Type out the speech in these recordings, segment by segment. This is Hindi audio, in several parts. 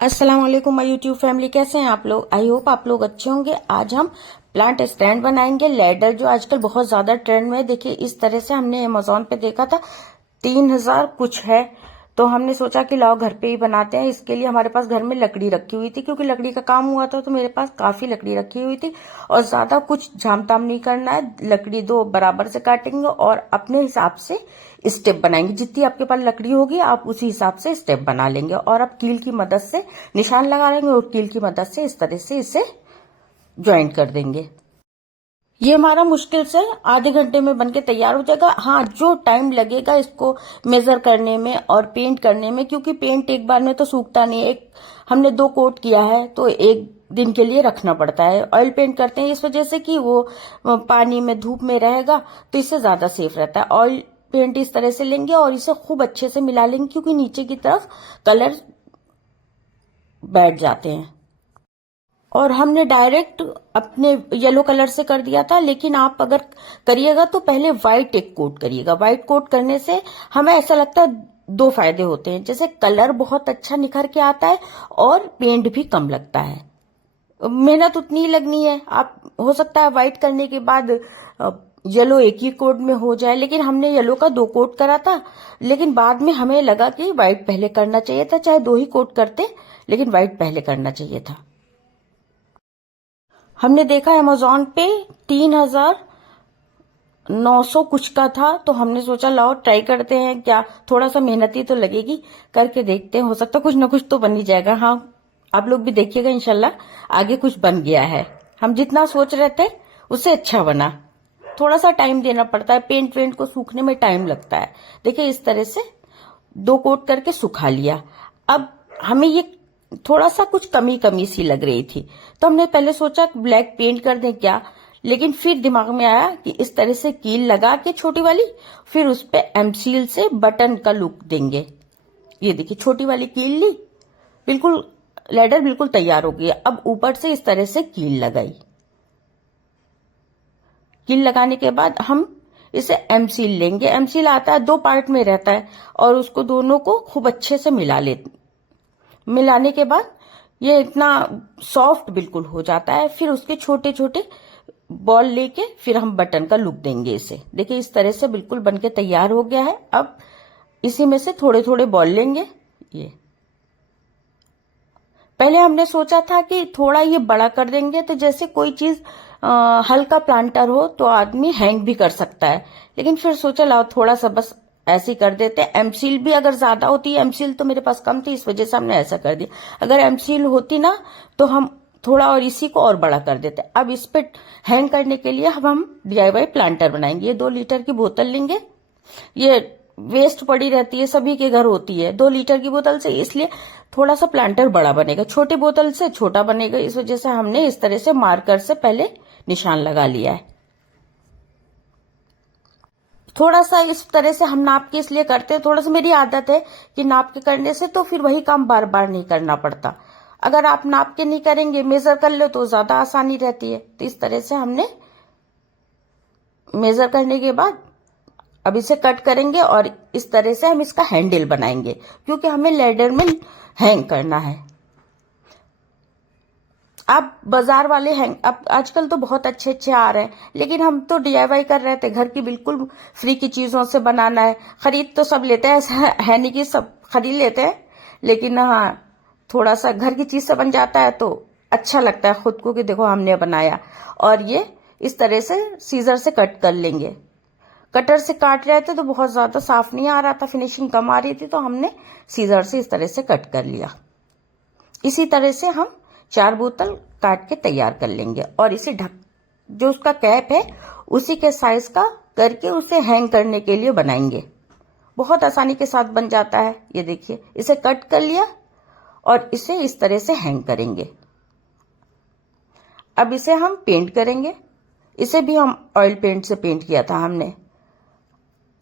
अस्सलाम वालेकुम माय यूट्यूब फैमिली, कैसे हैं आप लोग। आई होप आप लोग अच्छे होंगे। आज हम प्लांट स्टैंड बनाएंगे। लैडर जो आजकल बहुत ज्यादा ट्रेंड में है, देखिए इस तरह से हमने अमेजोन पे देखा था, 3000 कुछ है। तो हमने सोचा कि लाओ घर पे ही बनाते हैं। इसके लिए हमारे पास घर में लकड़ी रखी हुई थी, क्योंकि लकड़ी का काम हुआ था तो मेरे पास काफी लकड़ी रखी हुई थी। और ज्यादा कुछ झामताम नहीं करना है, लकड़ी दो बराबर से काटेंगे और अपने हिसाब से स्टेप बनाएंगे। जितनी आपके पास लकड़ी होगी आप उसी हिसाब से स्टेप बना लेंगे और आप कील की मदद से निशान लगा लेंगे और कील की मदद से इस तरह से इसे ज्वाइंट कर देंगे। ये हमारा मुश्किल से आधे घंटे में बनके तैयार हो जाएगा। हाँ, जो टाइम लगेगा इसको मेजर करने में और पेंट करने में, क्योंकि पेंट एक बार में तो सूखता नहीं है। एक हमने 2 कोट किया है तो एक दिन के लिए रखना पड़ता है। ऑयल पेंट करते हैं इस वजह से कि वो पानी में धूप में रहेगा तो इससे ज्यादा सेफ रहता है। ऑयल पेंट इस तरह से लेंगे और इसे खूब अच्छे से मिला लेंगे, क्योंकि नीचे की तरफ कलर बैठ जाते हैं। और हमने डायरेक्ट अपने येलो कलर से कर दिया था, लेकिन आप अगर करिएगा तो पहले व्हाइट एक कोट करिएगा। व्हाइट कोट करने से हमें ऐसा लगता है 2 फायदे होते हैं, जैसे कलर बहुत अच्छा निखर के आता है और पेंट भी कम लगता है। मेहनत उतनी ही लगनी है। आप हो सकता है व्हाइट करने के बाद येलो एक ही कोट में हो जाए, लेकिन हमने येलो का 2 कोट करा था। लेकिन बाद में हमें लगा कि व्हाइट पहले करना चाहिए था, चाहे 2 ही कोट करते लेकिन व्हाइट पहले करना चाहिए था। हमने देखा अमेजोन पे 3900 कुछ का था, तो हमने सोचा लाओ ट्राई करते हैं। क्या थोड़ा सा मेहनती तो लगेगी, करके देखते हैं, हो सकता है कुछ ना कुछ तो बन ही जाएगा। हाँ, आप लोग भी देखिएगा, इंशाल्लाह आगे कुछ बन गया है। हम जितना सोच रहे थे उससे अच्छा बना। थोड़ा सा टाइम देना पड़ता है, पेंट वेंट को सूखने में टाइम लगता है। देखिए इस तरह से 2 कोट करके सुखा लिया। अब हमें ये थोड़ा सा कुछ कमी कमी सी लग रही थी, तो हमने पहले सोचा ब्लैक पेंट कर दें क्या, लेकिन फिर दिमाग में आया कि इस तरह से कील लगा के छोटी वाली, फिर उस पे एमसील से बटन का लुक देंगे। ये देखिए छोटी वाली कील ली, बिल्कुल लैडर बिल्कुल तैयार हो गई। अब ऊपर से इस तरह से कील लगाई। कील लगाने के बाद हम इसे एमसील लेंगे। एमसील आता है 2 पार्ट में रहता है और उसको दोनों को खूब अच्छे से मिलाने के बाद ये इतना सॉफ्ट बिल्कुल हो जाता है। फिर उसके छोटे छोटे बॉल लेके फिर हम बटन का लुक देंगे इसे। देखिए इस तरह से बिल्कुल बनके तैयार हो गया है। अब इसी में से थोड़े थोड़े बॉल लेंगे। ये पहले हमने सोचा था कि थोड़ा ये बड़ा कर देंगे, तो जैसे कोई चीज हल्का प्लांटर हो तो आदमी हैंग भी कर सकता है, लेकिन फिर सोचा लाओ थोड़ा सा बस ऐसे ही कर देते हैं। एमसील भी अगर ज्यादा होती है, एमसील तो मेरे पास कम थी इस वजह से हमने ऐसा कर दिया। अगर एमसील होती ना तो हम थोड़ा और इसी को और बड़ा कर देते। अब इस पे हैंग करने के लिए हम DIY प्लांटर बनाएंगे। ये 2 लीटर की बोतल लेंगे। ये वेस्ट पड़ी रहती है, सभी के घर होती है 2 लीटर की बोतल से, इसलिए थोड़ा सा प्लांटर बड़ा बनेगा, छोटी बोतल से छोटा बनेगा। इस वजह से हमने इस तरह से मार्कर से पहले निशान लगा लिया है। थोड़ा सा इस तरह से हम नाप के इसलिए करते हैं, थोड़ा सा मेरी आदत है कि नाप के करने से तो फिर वही काम बार बार नहीं करना पड़ता। अगर आप नाप के नहीं करेंगे, मेजर कर लो तो ज्यादा आसानी रहती है। तो इस तरह से हमने मेजर करने के बाद अब इसे कट करेंगे और इस तरह से हम इसका हैंडल बनाएंगे, क्योंकि हमें लैडर में हैंग करना है। आप बाजार वाले हैंग अब आजकल तो बहुत अच्छे अच्छे आ रहे हैं, लेकिन हम तो DIY कर रहे थे। घर की बिल्कुल फ्री की चीजों से बनाना है। खरीद तो सब लेते हैं, ऐसा है नहीं कि सब खरीद लेते हैं, लेकिन हाँ थोड़ा सा घर की चीज से बन जाता है तो अच्छा लगता है खुद को कि देखो हमने बनाया। और ये इस तरह से सीजर से कट कर लेंगे। कटर से काट रहे थे तो बहुत ज्यादा साफ नहीं आ रहा था, फिनिशिंग कम आ रही थी, तो हमने सीजर से इस तरह से कट कर लिया। इसी तरह से हम 4 बोतल काट के तैयार कर लेंगे और इसे ढक जो उसका कैप है उसी के साइज का करके उसे हैंग करने के लिए बनाएंगे। बहुत आसानी के साथ बन जाता है। ये देखिए इसे कट कर लिया और इसे इस तरह से हैंग करेंगे। अब इसे हम पेंट करेंगे। इसे भी हम ऑयल पेंट से पेंट किया था हमने।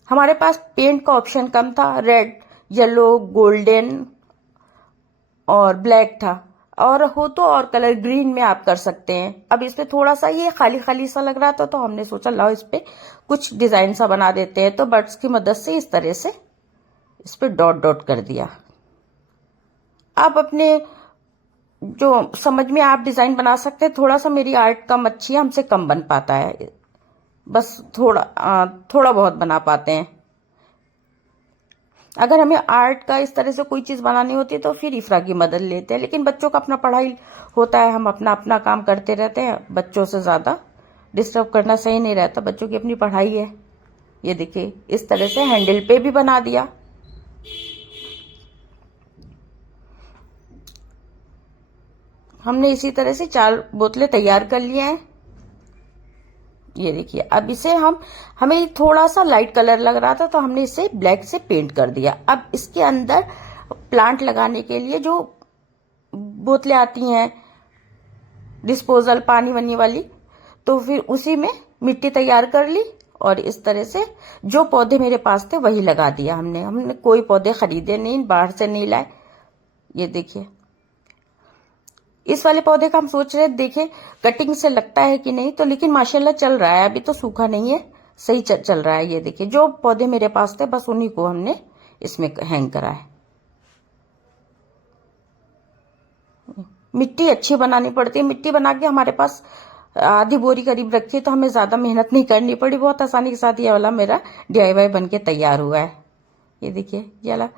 हमारे पास पेंट का ऑप्शन कम था, रेड, येलो, गोल्डन और ब्लैक था, और हो तो और कलर ग्रीन में आप कर सकते हैं। अब इस पे थोड़ा सा ये खाली खाली सा लग रहा था, तो हमने सोचा लाओ इस पे कुछ डिजाइन सा बना देते हैं। तो बर्ड्स की मदद से इस तरह से इस पे डॉट डॉट कर दिया। आप अपने जो समझ में आप डिजाइन बना सकते हैं। थोड़ा सा मेरी आर्ट कम अच्छी है, हमसे कम बन पाता है, बस थोड़ा बहुत बना पाते हैं। अगर हमें आर्ट का इस तरह से कोई चीज बनानी होती है तो फिर इफ्रा की मदद लेते हैं, लेकिन बच्चों का अपना पढ़ाई होता है, हम अपना अपना काम करते रहते हैं। बच्चों से ज्यादा डिस्टर्ब करना सही नहीं रहता, बच्चों की अपनी पढ़ाई है। ये देखिए इस तरह से हैंडल पे भी बना दिया। हमने इसी तरह से 4 बोतलें तैयार कर लिए हैं। ये देखिए अब इसे हमें थोड़ा सा लाइट कलर लग रहा था तो हमने इसे ब्लैक से पेंट कर दिया। अब इसके अंदर प्लांट लगाने के लिए जो बोतलें आती हैं डिस्पोजल पानी वनी वाली, तो फिर उसी में मिट्टी तैयार कर ली और इस तरह से जो पौधे मेरे पास थे वही लगा दिया। हमने कोई पौधे खरीदे नहीं, बाहर से नहीं लाए। ये देखिए इस वाले पौधे का हम सोच रहे देखे कटिंग से लगता है कि नहीं, तो लेकिन माशाल्लाह चल रहा है, अभी तो सूखा नहीं है, सही चल रहा है। ये देखिए जो पौधे मेरे पास थे बस उन्हीं को हमने इसमें हैंग करा है। मिट्टी अच्छी बनानी पड़ती है, मिट्टी बना के हमारे पास आधी बोरी करीब रखी है, तो हमें ज्यादा मेहनत नहीं करनी पड़ी, बहुत आसानी के साथ ये वाला मेरा DIY बन के तैयार हुआ है। ये देखिए ये वाला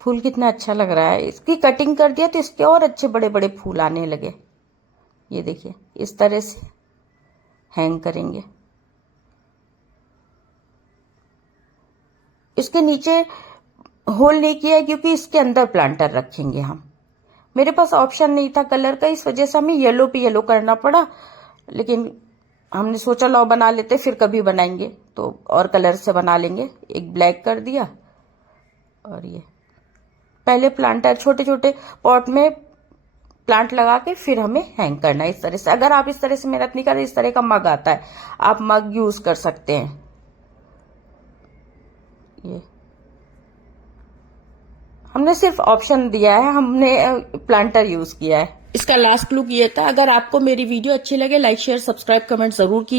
फूल कितना अच्छा लग रहा है, इसकी कटिंग कर दिया तो इसके और अच्छे बड़े बड़े फूल आने लगे। ये देखिए इस तरह से हैंग करेंगे। इसके नीचे होल नहीं किया है क्योंकि इसके अंदर प्लांटर रखेंगे हम। मेरे पास ऑप्शन नहीं था कलर का, इस वजह से हमें येलो पे येलो करना पड़ा, लेकिन हमने सोचा लो बना लेते, फिर कभी बनाएंगे तो और कलर से बना लेंगे। एक ब्लैक कर दिया और ये पहले प्लांटर छोटे छोटे पॉट में प्लांट लगा के फिर हमें हैंग करना है इस तरह से। अगर आप इस तरह से मेहनत नहीं करें, इस तरह का मग आता है, आप मग यूज कर सकते हैं। ये हमने सिर्फ ऑप्शन दिया है, हमने प्लांटर यूज किया है। इसका लास्ट लुक ये था। अगर आपको मेरी वीडियो अच्छी लगे लाइक शेयर सब्सक्राइब कमेंट जरूर कीजिए।